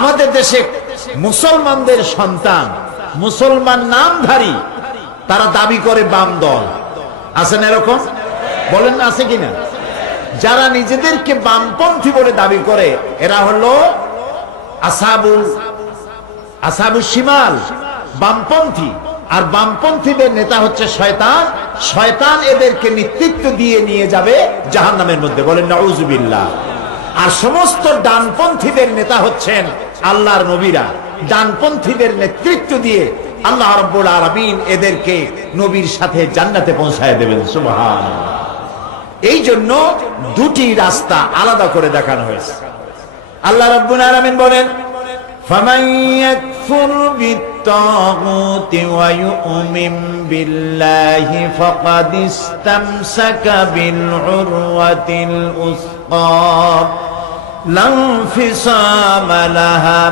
আমাদের দেশে মুসলমানদের সন্তান, মুসলমান নামধারী, তারা দাবি করে বাম দল। আছেন এরকম? বলেন না, আছে কিনা? যারা নিজেদেরকে বামপন্থী বলে দাবি করে এরা হলো আসাবুল শিমাল, বামপন্থী। আর বামপন্থীদের নেতা হচ্ছে শয়তান। শয়তান এদেরকে নেতৃত্ব দিয়ে নিয়ে যাবে জাহান্নামের মধ্যে। বলেন নাউজুবিল্লাহ। আর সমস্ত ডানপন্থীদের নেতা হচ্ছেন আল্লাহর নবীরা। ডানপন্থীদের নেতৃত্ব দিয়ে আল্লাহ রাব্বুল আলামিন এদেরকে নবীর সাথে জান্নাতে পৌঁছায় দেবেন। সুবহানাল্লাহ। এই জন্য দুটি রাস্তা আলাদা করে দেখানো হয়েছে। আল্লাহ রাব্বুল আলামিন বলেন, ফামান ইয়াকফুর বিত-তাগুতি ওয়া ইউমিন বিল্লাহি ফাকাদ ইসতামসাকা বিল উরওয়াতিল উসকা লা ইনফিসামা লাহা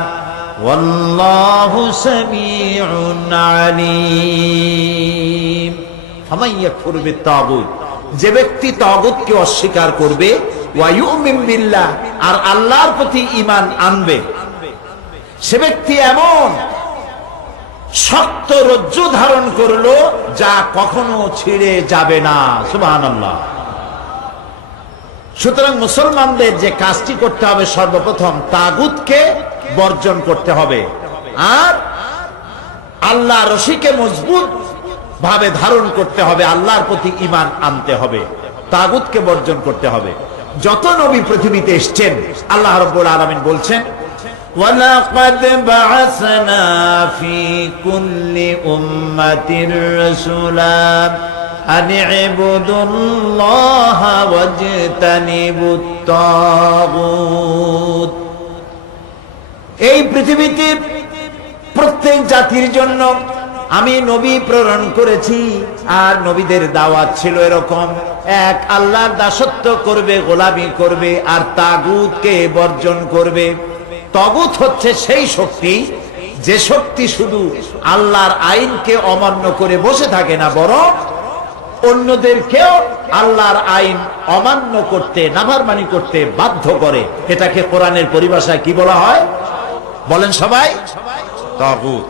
ওয়াল্লাহু সামিউন আলীম। ফামান ইয়াকফুর বিত-তাগুত, যে ব্যক্তি তাগুতকে অস্বীকার করবে, ওয়া ইউমিন বিল্লাহ, আর আল্লাহর প্রতি ঈমান আনবে, সে ব্যক্তি এমন শক্ত রজ্জু ধারণ করলো যা কখনো ছিঁড়ে যাবে না। সুবহানাল্লাহ। সুতরাং মুসলমানদের যে কাজটি করতে হবে, সর্বপ্রথম তাগুতকে বর্জন করতে হবে, আর আল্লাহ রশিকে মজবুত ভাবে ধারণ করতে হবে, আল্লাহর প্রতি ঈমান আনতে হবে, তাগুতকে বর্জন করতে হবে। যত নবী পৃথিবীতে এসেছেন আল্লাহ রাব্বুল আলামিন বলছেন, ওয়ালাকাদ বা'আসনা ফি কুল্লি উম্মাতির রাসূলা আন ইবুদুল্লাহা ওয়াজতানিবুত তাগুত। এই পৃথিবীতে প্রত্যেক জাতির জন্য আমি নবী প্রেরণ করেছি, আর নবীদের দাওয়াত ছিল এরকম, এক আল্লাহর দাসত্ব করবে, গোলামি করবে, আর তাগুতকে বর্জন করবে। তাগুত হচ্ছে সেই শক্তি যে শক্তি শুধু আল্লাহর আইনকে অমান্য করে বসে থাকে না, বরং অন্যদেরকেও আল্লাহর আইন অমান্য করতে, নাফরমানি করতে বাধ্য করে। এটাকে কোরআনের পরিভাষায় কি বলা হয়? বলেন সবাই, তাগুত।